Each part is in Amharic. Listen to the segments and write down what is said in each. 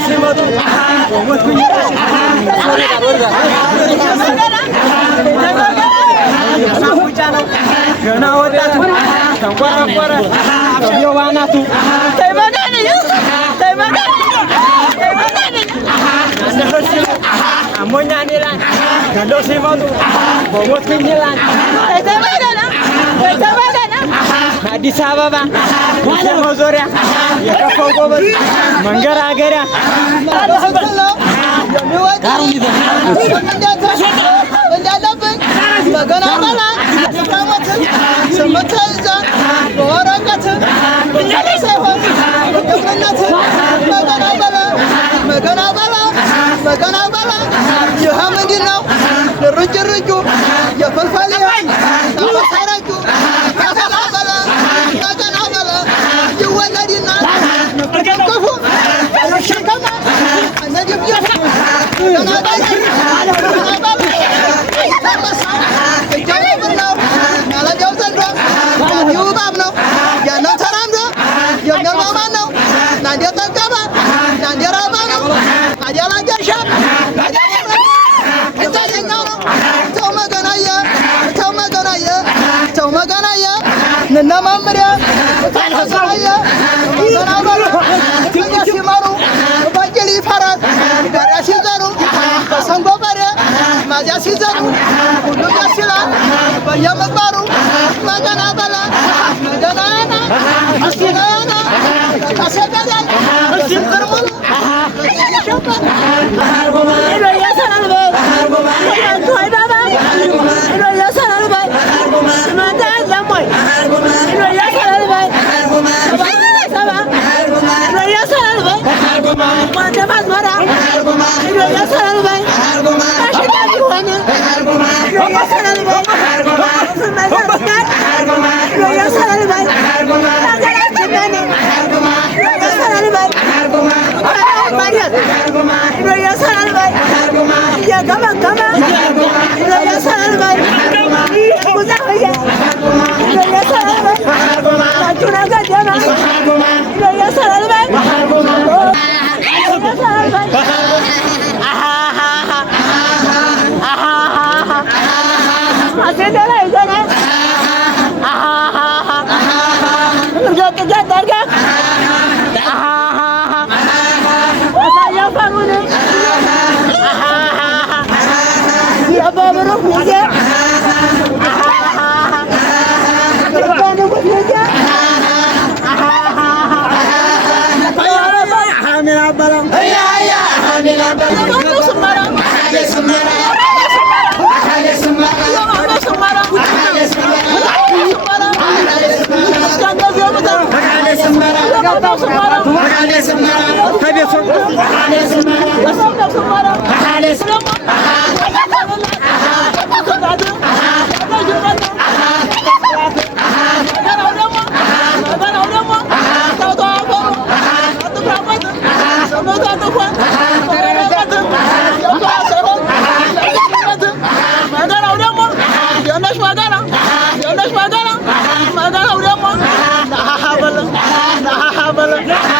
ሲመጡ ሞትኩኝ ሳሙጫ ነው ገና ወጣቱ ተንቆረቆረ የዋናቱ አሞኛን ይላል ገለው ሲመጡ ሞትኩኝ ይላል አዲስ አበባ መዞሪያ የከፋው ጎበዝ መንገራገሪያ መገና በላ ስምንት በወረቀት ሳይሆን ደግነት መገና በላ መገና በላ መገና በላ ይህ ምንድን ነው? ርጅርጁ የፈልፈል ተፈሰረጁ መገና በላ መገና በላ ይወለድና ክፉ ሸከማ እነዚህ መገና በላ ነማምሪያ ታሳያ ተናበሩ ሲማሩ ባጀሊ ፈራት ጋራ ሲዘሩ በሰንጎበረ ማዚያ ሲዘሩ ሁሉ ያስላል በየመባሩ መገና በላ መገናና አስኪናና ካሰጋዳ ሲፈርሙሉ ሸፈን አርጎማ ይያሰናል በአርጎማ ይባባ ይያሰናል በአርጎማ ማታ ለሞይ Bala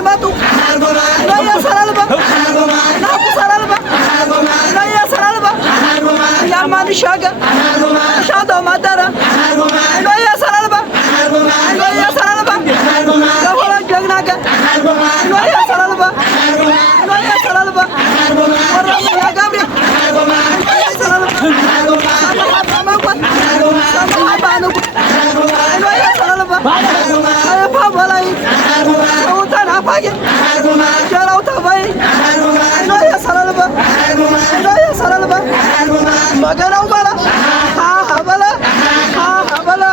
ሳይመጡ ለየሰራልባ ናቁ ሰራልባ ለየሰራልባ ያማን ሻገር ሻዶ ማደረ ለየሰራልባ ለየሰራልባ ለሆነ ጀግና ጋር ለየሰራልባ ለየሰራልባ ወራም ያጋብሪ ለየሰራልባ ማማቆት ማማባኑ ለየሰራልባ ባባላይ ኡታና ፋጌ ጀራው ተባይ ለየሰራልባ ለየሰራልባ መገናው ባላ አበላ አበላ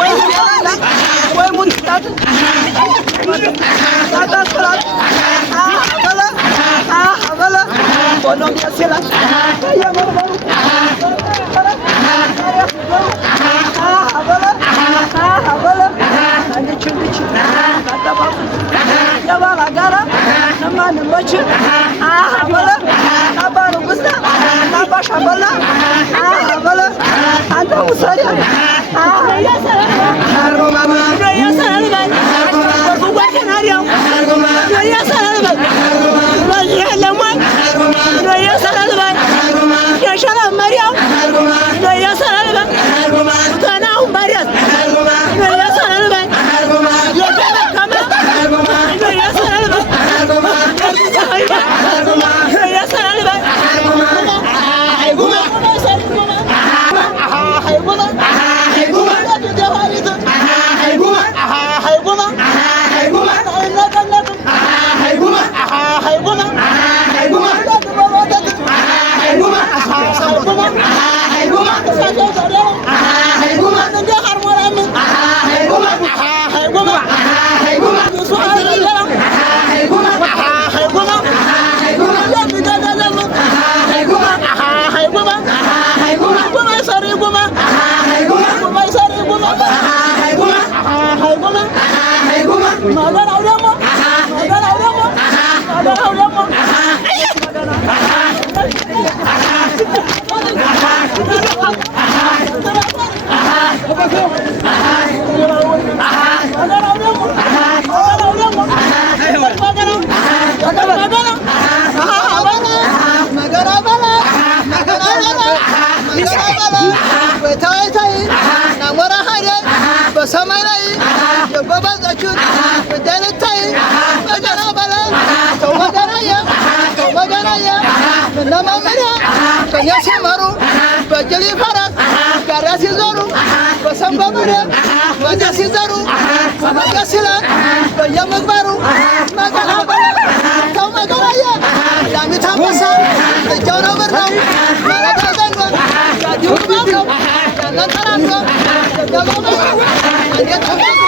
ወይ ባላ ወይ ሙንጣት አታስፈራት አበላ አበላ ወሎም ያስላ ያመርባሩ አበላ አበላ አንቺ አጣባው ያባላ ጋራ ማን መች አበላ አባሩ ግስታ አባሻ በላ አበላ አንተ ውሰሪያ ያሰራል አርጎማማ ያሰራል ወጓከናሪያው ያሰራል ያለማይ ያሰራል ያሻላ መሪያው ያሰራል ከናው ባሪያስ ያሰራል ያከማ ያሰራል ያሰራል አይጉማ በሰማይ ላይ የጎበዛችሁት በደንታይ መገና በላ ሰው መገናያ ለማመሪያ ከኛ ሲመሩ በጀሊ ፈረስ ጋራ ሲዞሩ በሰንበመረ ወደ ሲዘሩ መገስላ በየመግባሩ መገና በላ ሰው መገናያ ላሚታ መሳ እጃውና በርና ማለታ ዘንዶ ያዲሁ ባሰው ያነተራንዶ ደጋማ